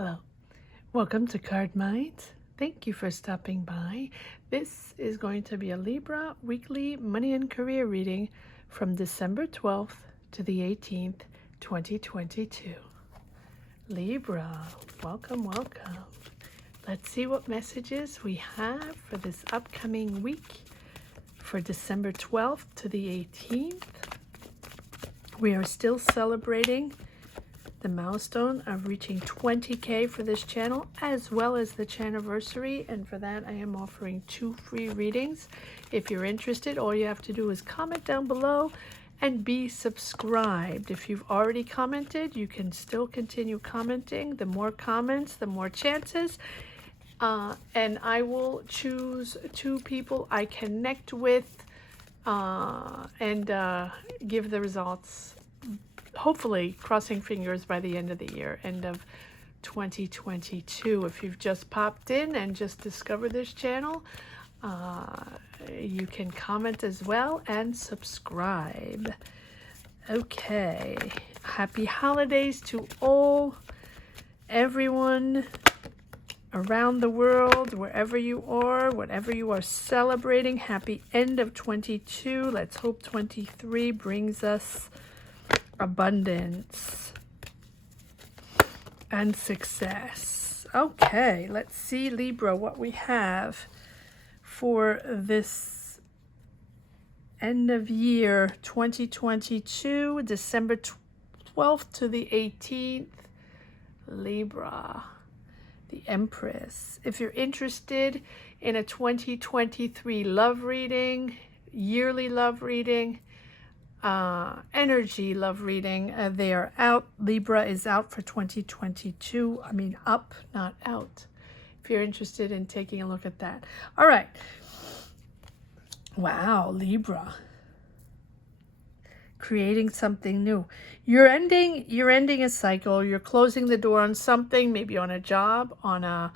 Hello, welcome to Card Minds. Thank you for stopping by. This is going to be a Libra weekly money and career reading from December 12th to the 18th, 2022. Libra, welcome. Let's see what messages we have for this upcoming week for December 12th to the 18th. We are still celebrating the milestone of reaching 20K for this channel, as well as the channelversary, and for that I am offering 2 free readings. If you're interested, all you have to do is comment down below and be subscribed. If you've already commented, you can still continue commenting. The more comments, the more chances. And I will choose 2 people I connect with and give the results, hopefully crossing fingers by the end of the year, end of 2022. If you've just popped in and just discovered this channel, you can comment as well and subscribe. Okay, happy holidays to everyone around the world, wherever you are, whatever you are celebrating. Happy end of 22. Let's hope 23 brings us abundance and success. Okay, let's see, Libra, what we have for this end of year 2022, December 12th to the 18th. Libra, the Empress. If you're interested in a 2023 love reading, yearly love reading, energy love reading, they are out. Libra is out for 2022. I mean up, not out, if you're interested in taking a look at that. All right. Wow, Libra, creating something new. You're ending a cycle. You're closing the door on something, maybe on a job, on a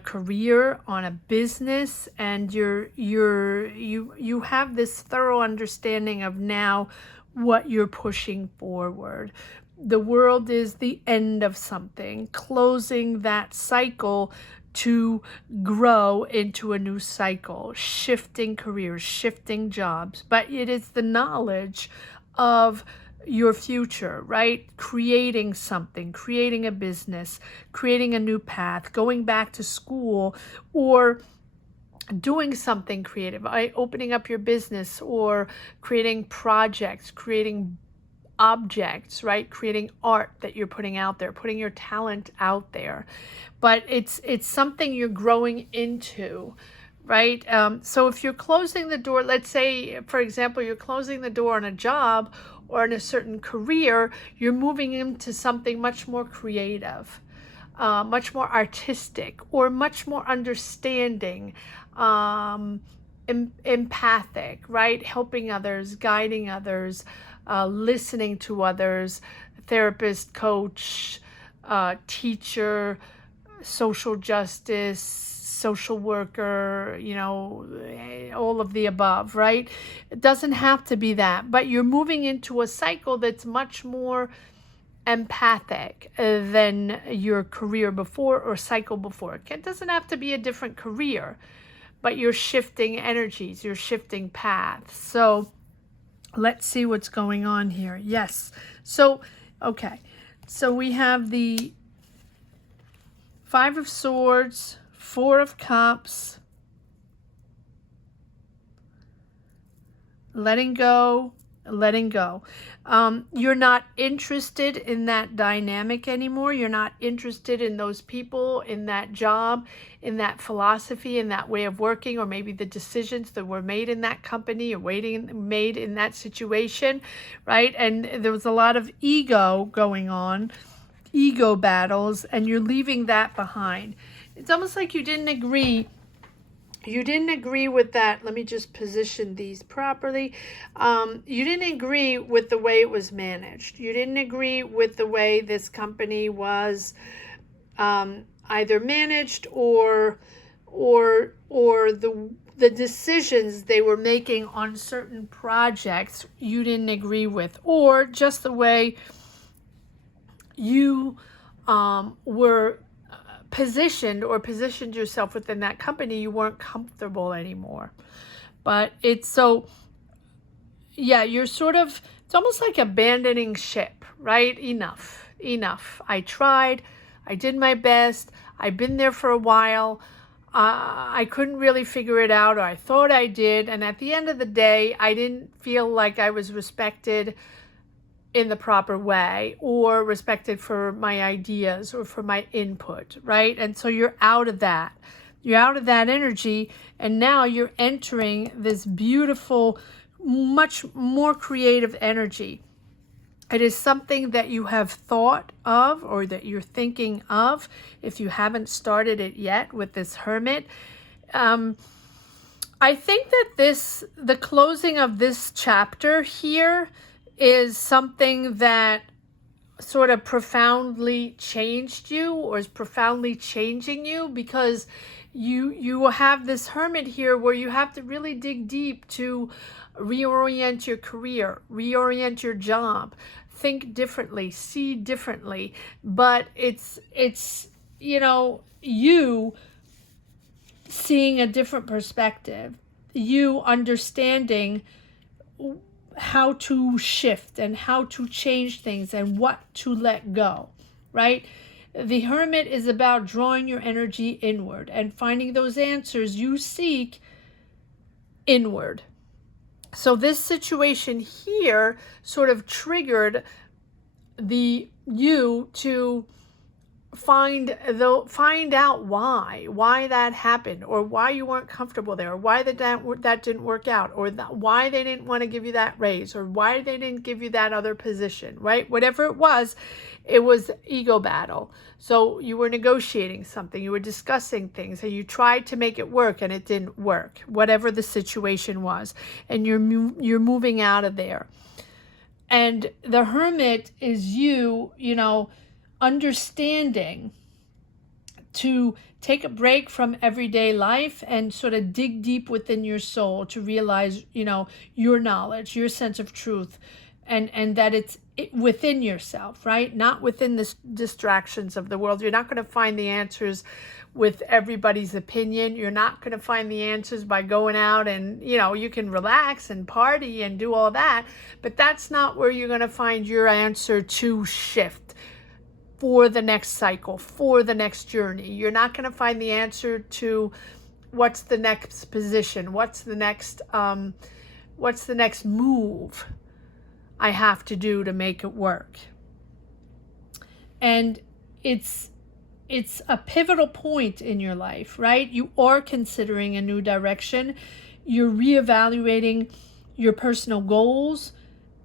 career, on a business, and you have this thorough understanding of now what you're pushing forward. The world is the end of something, closing that cycle to grow into a new cycle, shifting careers, shifting jobs. But it is the knowledge of your future, right? Creating something, creating a business, creating a new path, going back to school, or doing something creative, opening up your business, or creating projects, creating objects, right? Creating art that you're putting out there, putting your talent out there. But it's something you're growing into, right? So if you're closing the door, let's say, for example, you're closing the door on a job or in a certain career, you're moving into something much more creative, much more artistic, or much more understanding, empathic, right? Helping others, guiding others, listening to others, therapist, coach, teacher, social justice, social worker, all of the above, right? It doesn't have to be that, but you're moving into a cycle that's much more empathic than your career before or cycle before. It doesn't have to be a different career, but you're shifting energies, you're shifting paths. So let's see what's going on here. Yes. So, okay. So we have the 5 of Swords, 4 of Cups, letting go. You're not interested in that dynamic anymore. You're not interested in those people, in that job, in that philosophy, in that way of working, or maybe the decisions that were made in that company or made in that situation, right? And there was a lot of ego going on, ego battles, and you're leaving that behind. It's almost like you didn't agree with that. Let me just position these properly. You didn't agree with the way it was managed. You didn't agree with the way this company was either managed or the decisions they were making on certain projects you didn't agree with, or just the way you were positioned yourself within that company, you weren't comfortable anymore. But it's so, yeah, you're sort of, it's almost like abandoning ship, right? Enough. I tried, I did my best, I've been there for a while. I couldn't really figure it out, or I thought I did. And at the end of the day, I didn't feel like I was respected in the proper way, or respected for my ideas or for my input, right? And so you're out of that. You're out of that energy, and now you're entering this beautiful, much more creative energy. It is something that you have thought of, or that you're thinking of, if you haven't started it yet with this hermit. I think that the closing of this chapter here is something that sort of profoundly changed you, or is profoundly changing you, because you have this hermit here where you have to really dig deep to reorient your career, reorient your job, think differently, see differently. But it's you seeing a different perspective, you understanding how to shift and how to change things and what to let go, right? The hermit is about drawing your energy inward and finding those answers you seek inward. So this situation here sort of triggered you to find out why that happened, or why you weren't comfortable there, or why that didn't work out, or why they didn't want to give you that raise, or why they didn't give you that other position, right? Whatever it was ego battle. So you were negotiating something, you were discussing things, and you tried to make it work, and it didn't work, whatever the situation was, and you're moving out of there. And the hermit is you understanding to take a break from everyday life and sort of dig deep within your soul to realize, your knowledge, your sense of truth, and that it's within yourself, right? Not within the distractions of the world. You're not going to find the answers with everybody's opinion. You're not going to find the answers by going out and, you can relax and party and do all that, but that's not where you're going to find your answer to shift for the next cycle, for the next journey. You're not going to find the answer to what's the next position, what's the next move I have to do to make it work. And it's a pivotal point in your life, right? You are considering a new direction. You're reevaluating your personal goals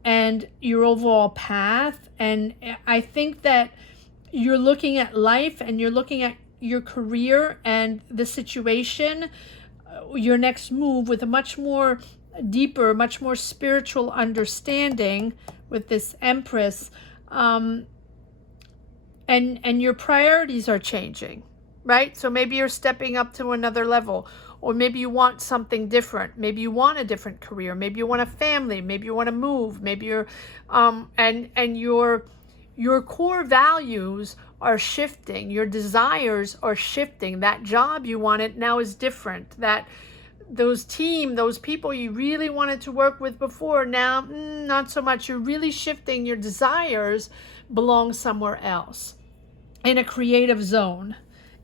and your overall path. And I think that you're looking at life, and you're looking at your career and the situation, your next move, with a much more deeper, much more spiritual understanding with this Empress. And your priorities are changing, right? So maybe you're stepping up to another level, or maybe you want something different. Maybe you want a different career. Maybe you want a family. Maybe you want to move. Maybe you're, and your core values are shifting. Your desires are shifting. That job you wanted now is different. Those people you really wanted to work with before, now not so much. You're really shifting. Your desires belong somewhere else, in a creative zone.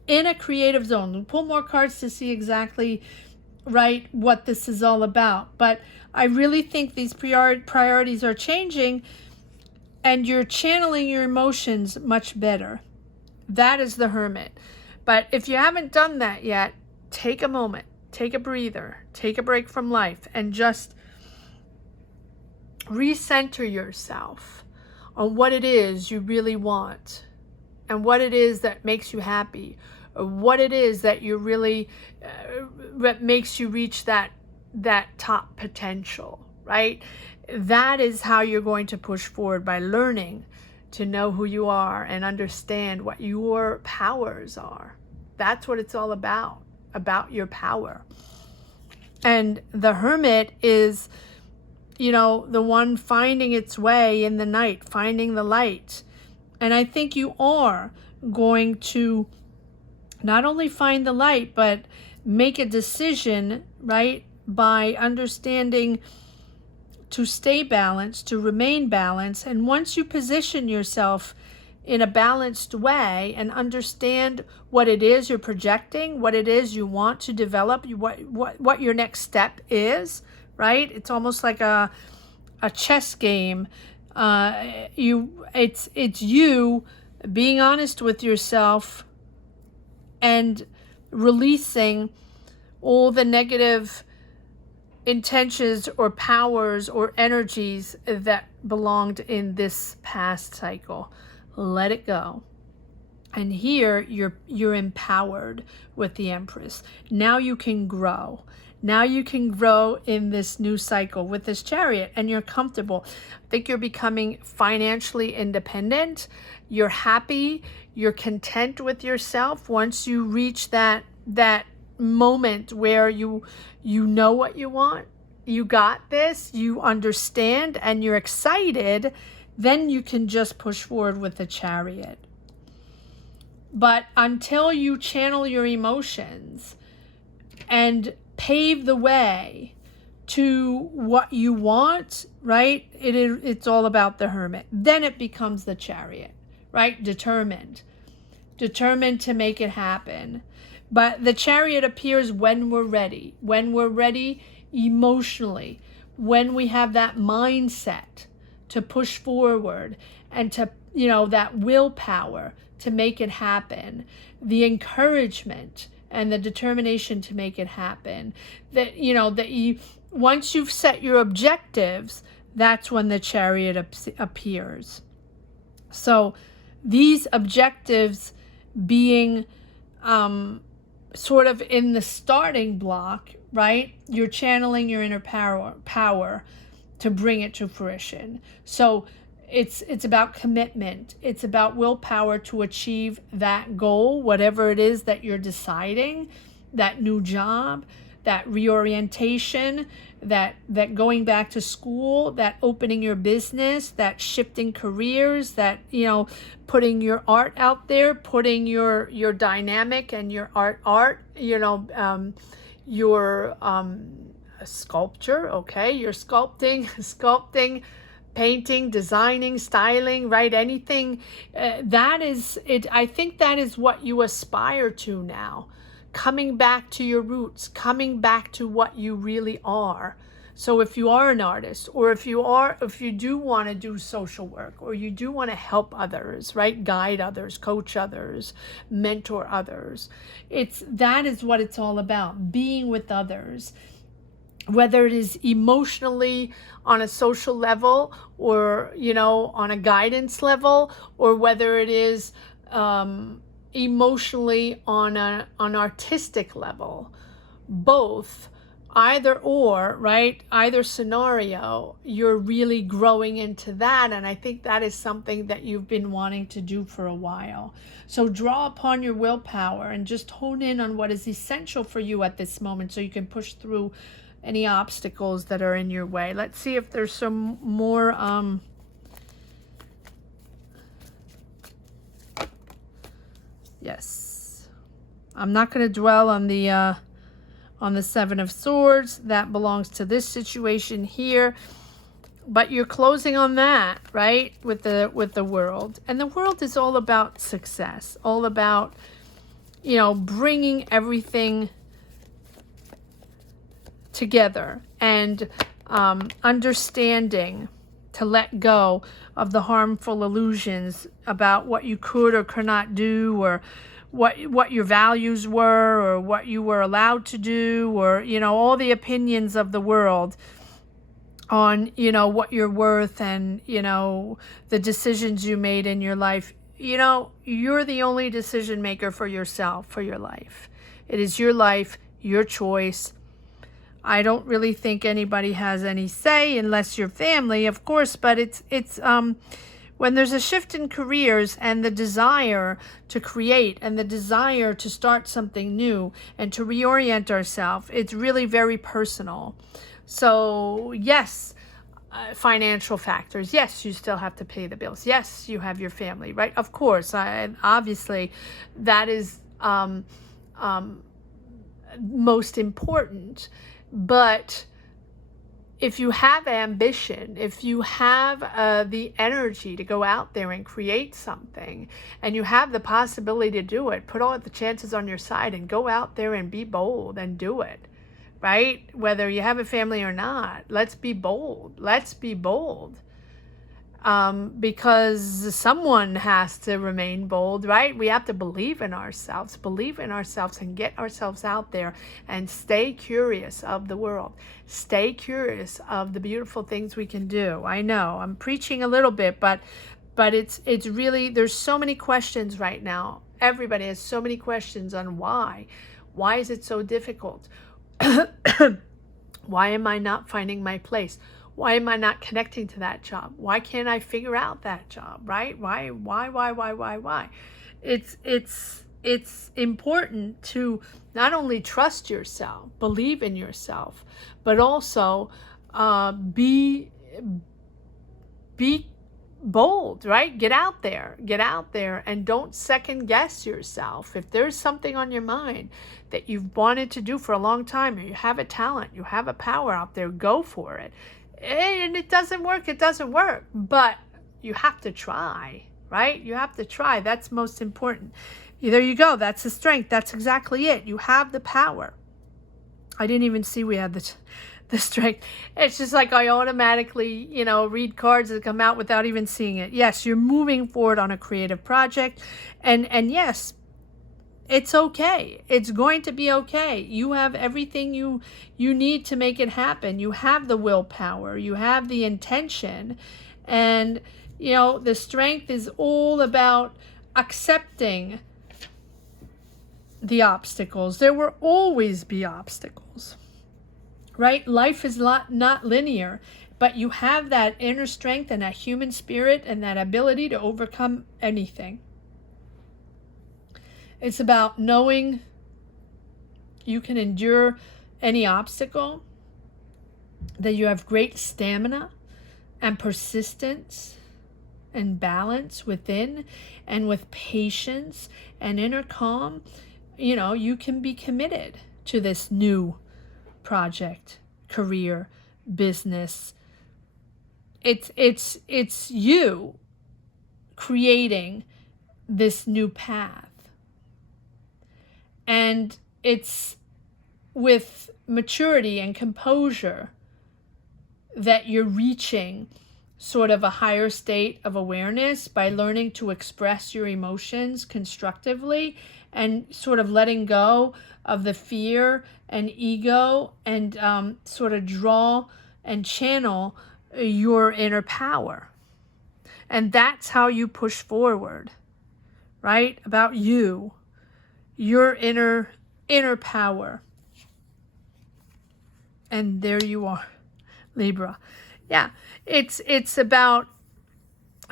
We'll pull more cards to see exactly right what this is all about. But I really think these priorities are changing, and you're channeling your emotions much better. That is the hermit. But if you haven't done that yet, take a moment, take a breather, take a break from life, and just recenter yourself on what it is you really want, and what it is that makes you happy, or what it is that you really that makes you reach that top potential, right? That is how you're going to push forward, by learning to know who you are and understand what your powers are. That's what it's all about your power. And the hermit is, the one finding its way in the night, finding the light. And I think you are going to not only find the light, but make a decision, right, by understanding to stay balanced, to remain balanced. And once you position yourself in a balanced way and understand what it is you're projecting, what it is you want to develop, what your next step is, right? It's almost like a chess game. It's you being honest with yourself and releasing all the negative intentions or powers or energies that belonged in this past cycle. Let it go. And here you're empowered with the Empress. Now you can grow. Now you can grow in this new cycle with this Chariot, and you're comfortable. I think you're becoming financially independent. You're happy. You're content with yourself once you reach that moment where you know what you want. You got this. You understand, and you're excited. Then you can just push forward with the Chariot. But until you channel your emotions and pave the way to what you want, right? It's all about the Hermit. Then it becomes the Chariot, right? Determined to make it happen. But the Chariot appears when we're ready emotionally, when we have that mindset to push forward and to, that willpower to make it happen, the encouragement and the determination to make it happen. That you once you've set your objectives, that's when the Chariot appears. So these objectives being sort of in the starting block, right? You're channeling your inner power to bring it to fruition. So it's about commitment. It's about willpower to achieve that goal, whatever it is that you're deciding, that new job, that reorientation, that going back to school, that opening your business, that shifting careers, that, putting your art out there, putting your dynamic and your art, your sculpture, okay? You're sculpting, painting, designing, styling, right? Anything, that is it. I think that is what you aspire to now. Coming back to your roots, coming back to what you really are. So if you are an artist, or if you do want to do social work, or you do want to help others, right? Guide others, coach others, mentor others. That is what it's all about, being with others. Whether it is emotionally on a social level, or, on a guidance level, or whether it is emotionally on an artistic level, both, either or, right? Either scenario, you're really growing into that. And I think that is something that you've been wanting to do for a while. So draw upon your willpower and just hone in on what is essential for you at this moment so you can push through any obstacles that are in your way. Let's see if there's some more yes, I'm not going to dwell on the Seven of Swords. That belongs to this situation here, but you're closing on that, right, with the World. And the World is all about success, all about, bringing everything together and understanding to let go of the harmful illusions about what you could or could not do, or what your values were, or what you were allowed to do, or all the opinions of the world on what you're worth, and the decisions you made in your life. You're the only decision maker for yourself, for your life. It is your life, your choice. I don't really think anybody has any say, unless your family, of course, but it's when there's a shift in careers and the desire to create and the desire to start something new and to reorient ourselves, it's really very personal. So yes, financial factors. Yes, you still have to pay the bills. Yes, you have your family, right? Of course, obviously, that is most important. But if you have ambition, if you have the energy to go out there and create something, and you have the possibility to do it, put all the chances on your side and go out there and be bold and do it, right? Whether you have a family or not, let's be bold. Let's be bold. Because someone has to remain bold, right? We have to believe in ourselves and get ourselves out there and stay curious of the world. Stay curious of the beautiful things we can do. I know I'm preaching a little bit, but it's really, there's so many questions right now. Everybody has so many questions on why. Why is it so difficult? Why am I not finding my place? Why am I not connecting to that job? Why can't I figure out that job, right? Why? It's important to not only trust yourself, believe in yourself, but also be bold, right? Get out there and don't second guess yourself. If there's something on your mind that you've wanted to do for a long time, or you have a talent, you have a power out there, go for it. And it doesn't work, but you have to try, right? You have to try. That's most important. There you go. That's the strength. That's exactly it. You have the power. I didn't even see we had the strength. It's just like I automatically, read cards that come out without even seeing it. Yes, you're moving forward on a creative project. And yes, it's okay. It's going to be okay. You have everything you need to make it happen. You have the willpower. You have the intention. And, the strength is all about accepting the obstacles. There will always be obstacles, right? Life is not linear, but you have that inner strength and that human spirit and that ability to overcome anything. It's about knowing you can endure any obstacle, that you have great stamina and persistence and balance within, and with patience and inner calm, you can be committed to this new project, career, business. It's you creating this new path. And it's with maturity and composure that you're reaching sort of a higher state of awareness by learning to express your emotions constructively and sort of letting go of the fear and ego and sort of draw and channel your inner power. And that's how you push forward, right? About you. Your inner power. And there you are, Libra. Yeah, it's about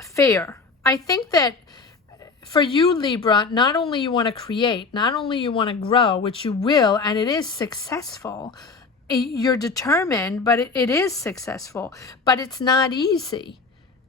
fair. I think that for you, Libra, not only you want to create, not only you want to grow, which you will, and it is successful. You're determined, but it is successful. But it's not easy.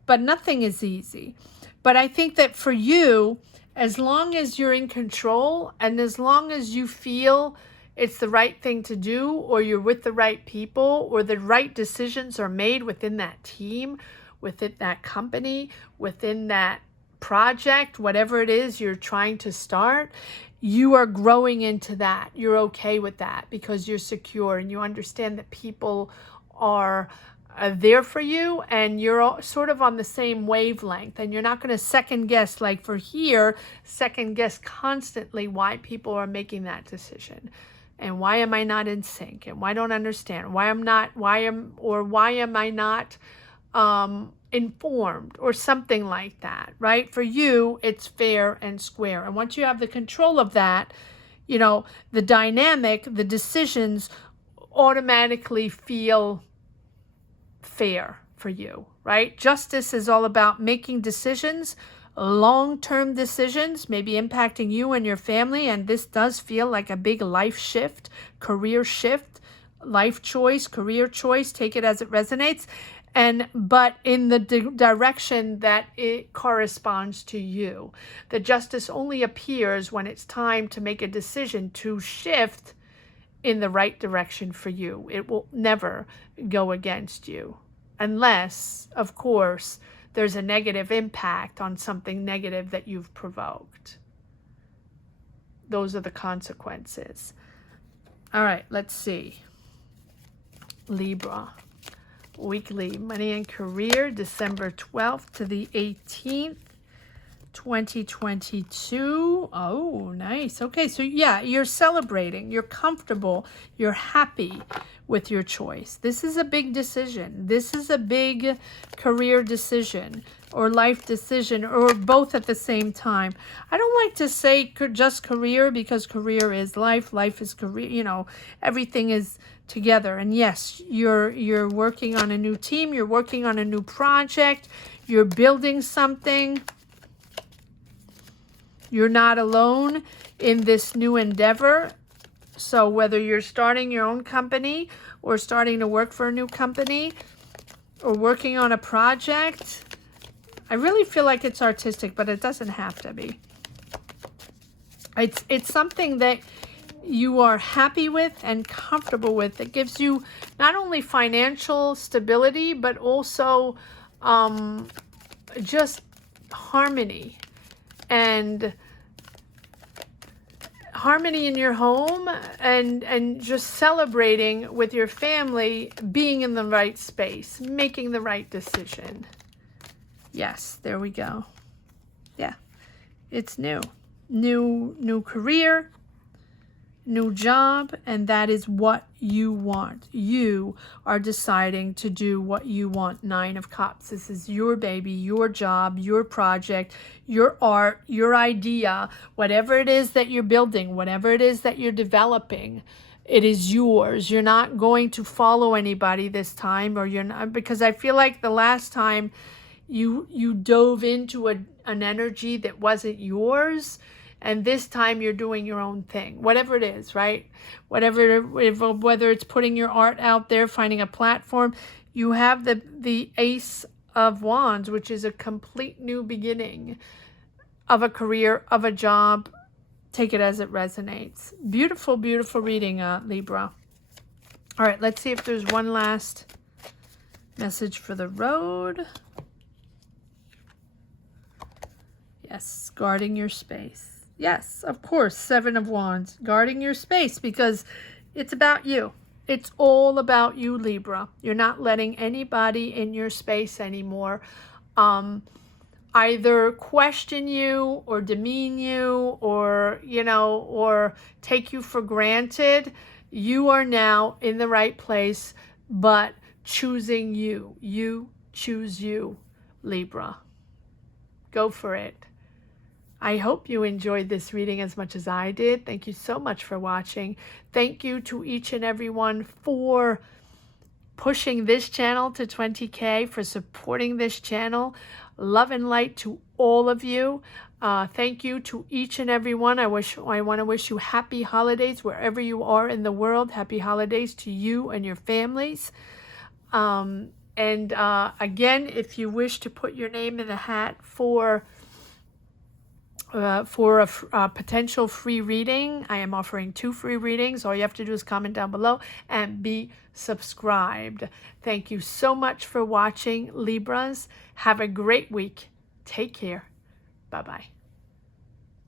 But nothing is easy. But I think that for you, as long as you're in control and as long as you feel it's the right thing to do, or you're with the right people, or the right decisions are made within that team, within that company, within that project, whatever it is you're trying to start, you are growing into that. You're okay with that because you're secure and you understand that people are there for you and you're all sort of on the same wavelength, and you're not going to second guess, like for here, second guess constantly why people are making that decision and why am I not in sync and why don't I understand, why am I not informed or something like that, right? For you, it's fair and square. And once you have the control of that, the dynamic, the decisions automatically feel fair for you, right? Justice is all about making decisions, long-term decisions, maybe impacting you and your family. And this does feel like a big life shift, career shift, life choice, career choice, take it as it resonates. but in the direction that it corresponds to you. The justice only appears when it's time to make a decision to shift in the right direction for you. It will never go against you, unless, of course, there's a negative impact on something negative that you've provoked. Those are the consequences. All right, let's see. Libra. Weekly money and career, December 12th to the 18th, 2022. Oh, nice. Okay, so yeah, you're celebrating, you're comfortable, you're happy with your choice. This is a big decision. This is a big career decision or life decision, or both at the same time. I don't like to say just career, because career is life, life is career, you know, everything is together. And yes, you're working on a new team, you're working on a new project, you're building something. You're not alone in this new endeavor. So whether you're starting your own company or starting to work for a new company or working on a project, I really feel like it's artistic, but it doesn't have to be. It's something that you are happy with and comfortable with, that gives you not only financial stability, but also just harmony. And harmony in your home, and just celebrating with your family, being in the right space, making the right decision. Yes, there we go. Yeah, it's new career, new job, and that is what you want. You are deciding to do what you want. 9 of Cups. This is your baby, your job, your project, your art, your idea, whatever it is that you're building, whatever it is that you're developing. It is yours. You're not going to follow anybody this time, or you're not, because I feel like the last time you dove into an energy that wasn't yours. And this time you're doing your own thing, whatever it is, right? Whether it's putting your art out there, finding a platform. You have the Ace of Wands, which is a complete new beginning of a career, of a job. Take it as it resonates. Beautiful, beautiful reading, Libra. All right, let's see if there's one last message for the road. Yes, guarding your space. Yes, of course, 7 of Wands, guarding your space, because it's about you. It's all about you, Libra. You're not letting anybody in your space anymore either question you or demean you, or, you know, or take you for granted. You are now in the right place, but choosing you. You choose you, Libra. Go for it. I hope you enjoyed this reading as much as I did. Thank you so much for watching. Thank you to each and everyone for pushing this channel to 20K, for supporting this channel. Love and light to all of you. Thank you to each and every one. I want to wish you happy holidays wherever you are in the world. Happy holidays to you and your families. Again, if you wish to put your name in the hat for a potential free reading, I am offering 2 free readings. All you have to do is comment down below and be subscribed. Thank you so much for watching, Libras. Have a great week. Take care. Bye-bye.